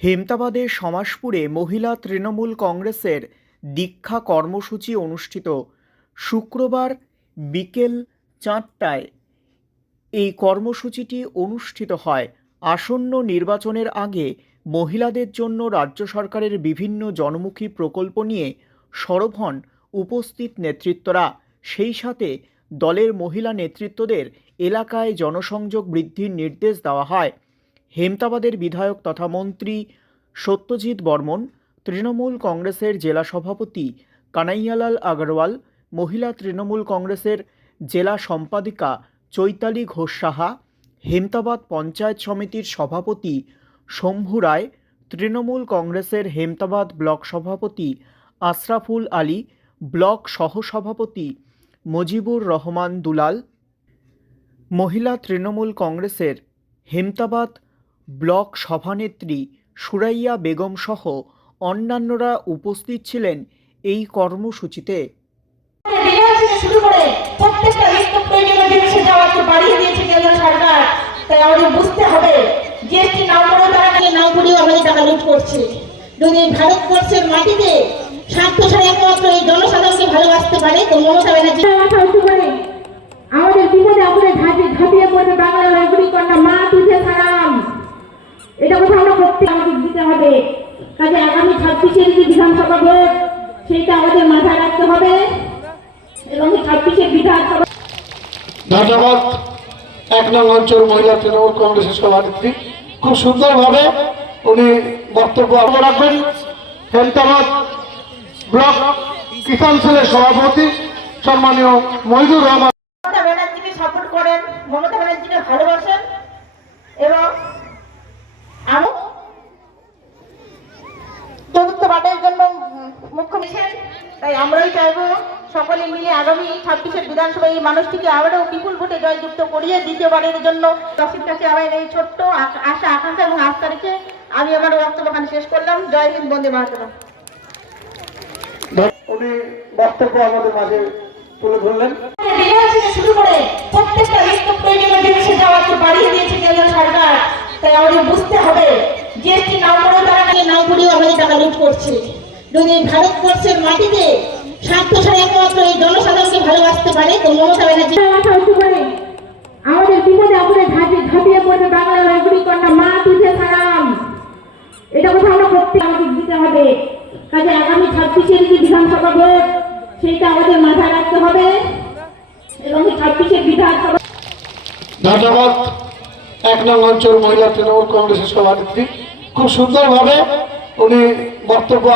হেমতাবাদের সমাজপুরে মহিলা তৃণমূল কংগ্রেসের দীক্ষা কর্মসূচি অনুষ্ঠিত। শুক্রবার বিকেল চারটায় এই কর্মসূচিটি অনুষ্ঠিত হয়। আসন্ন নির্বাচনের আগে মহিলাদের জন্য রাজ্য সরকারের বিভিন্ন জনমুখী প্রকল্প নিয়ে সরব হন উপস্থিত নেতৃত্বরা। সেই সাথে দলের মহিলা নেতৃত্বদের এলাকায় জনসংযোগ বৃদ্ধির নির্দেশ দেওয়া হয়। হেমতাবাদের বিধায়ক তথা মন্ত্রী সত্যজিৎ বর্মন, তৃণমূল কংগ্রেসের জেলা সভাপতি কানাইয়ালাল আগরওয়াল, মহিলা তৃণমূল কংগ্রেসের জেলা সম্পাদিকা চৈতালি ঘোষ সাহা, হেমতাবাদ পঞ্চায়েত সমিতির সভাপতি শম্ভু রায়, তৃণমূল কংগ্রেসের হেমতাবাদ ব্লক সভাপতি আশরাফুল আলী, ব্লক সহসভাপতি মজিবুর রহমান দুলাল, মহিলা তৃণমূল কংগ্রেসের হেমতাবাদ ব্লক সভানেত্রী সুরাইয়া বেগম সহ অন্যান্যরা উপস্থিত ছিলেন এই কর্মসূচিতে। তাই হবে ভালোবাসতে পারে তো মমতা ব্যানার্জি মাথা উঁচু করে আমাদের বিপদে আপদে ঝাঁপিয়ে ঝাঁপিয়ে পড়বে বাংলা নাগরিকরা মা তুঝে সালাম এটা কথা আমরা প্রত্যেক আমাদের দিতে হবে কাজে আগামী ছাব্বিশের যে বিধানসভা ভোট সেইটা আমাদের মাথায় রাখতে হবে এবং ছাব্বিশের বিধানসভা ধন্যবাদ। এক নং অঞ্চল মহিলা তৃণমূল কংগ্রেসের সভানেত্রী। খুব সুন্দরভাবে উনি বক্তব্য আরম্ভ রাখবেন। হেলতাবাদ ব্লক কিষাণ সেলের সভাপতি সম্মানীয় মহিদুর রহমান। মমতা ব্যানার্জিকে সাপোর্ট করেন মমতা ব্যানার্জিকে ভালোবাসেন এবং আমি বাটের জন্য মুখ্যমন্ত্রী তাই আমরাই চাইব সকলে মিলে আগামী ছাব্বিশের বিধানসভায় এই মানুষটিকে আবারও বিপুল ভোটে জয়যুক্ত করিয়ে দ্বিতীয়বারের জন্য দশের কাছে আমার এই ছোট্ট আশা আকাঙ্ক্ষা এবং আস্থা রেখে আমি আমার বক্তব্য এখানে শেষ করলাম। জয় হিন্দ বন্দে মাতরম। উনি বক্তব্য আমাদের মাঝে তুলে ধরলেন। শুরু করে প্রত্যেকটা নিত্য প্রয়োজনীয় জিনিসে যাওয়াকে বাড়িয়ে দিয়েছে কেন্দ্র সরকার তাই আমাদের বুঝতে হবে জিএসটি নাম করে তারা নিয়ে নাম করেও আমাদের টাকা লুট করছে। যদি ভারতবর্ষের মাটিতে স্বার্থসার একমাত্র এই জনসাধারণকে ভালোবাসতে পারে তো মমতা ব্যানার্জি করে আমাদের বিপদে আপদে ঝাঁপিয়ে ঝাঁপিয়ে পড়বে বাংলা নাগরিকরা মা তুঝে সালাম। এটা কথা আমরা প্রত্যেক আমাদের দিতে হবে। কাজে আগামী ছাব্বিশের যে বিধানসভা ভোট সেইটা আমাদের মাথায় রাখতে হবে। এবং ছাব্বিশের বিধানসভা ধন্যবাদ। এক নং অঞ্চল মহিলা তৃণমূল কংগ্রেসের সভানেত্রী খুব সুন্দরভাবে উনি বক্তব্য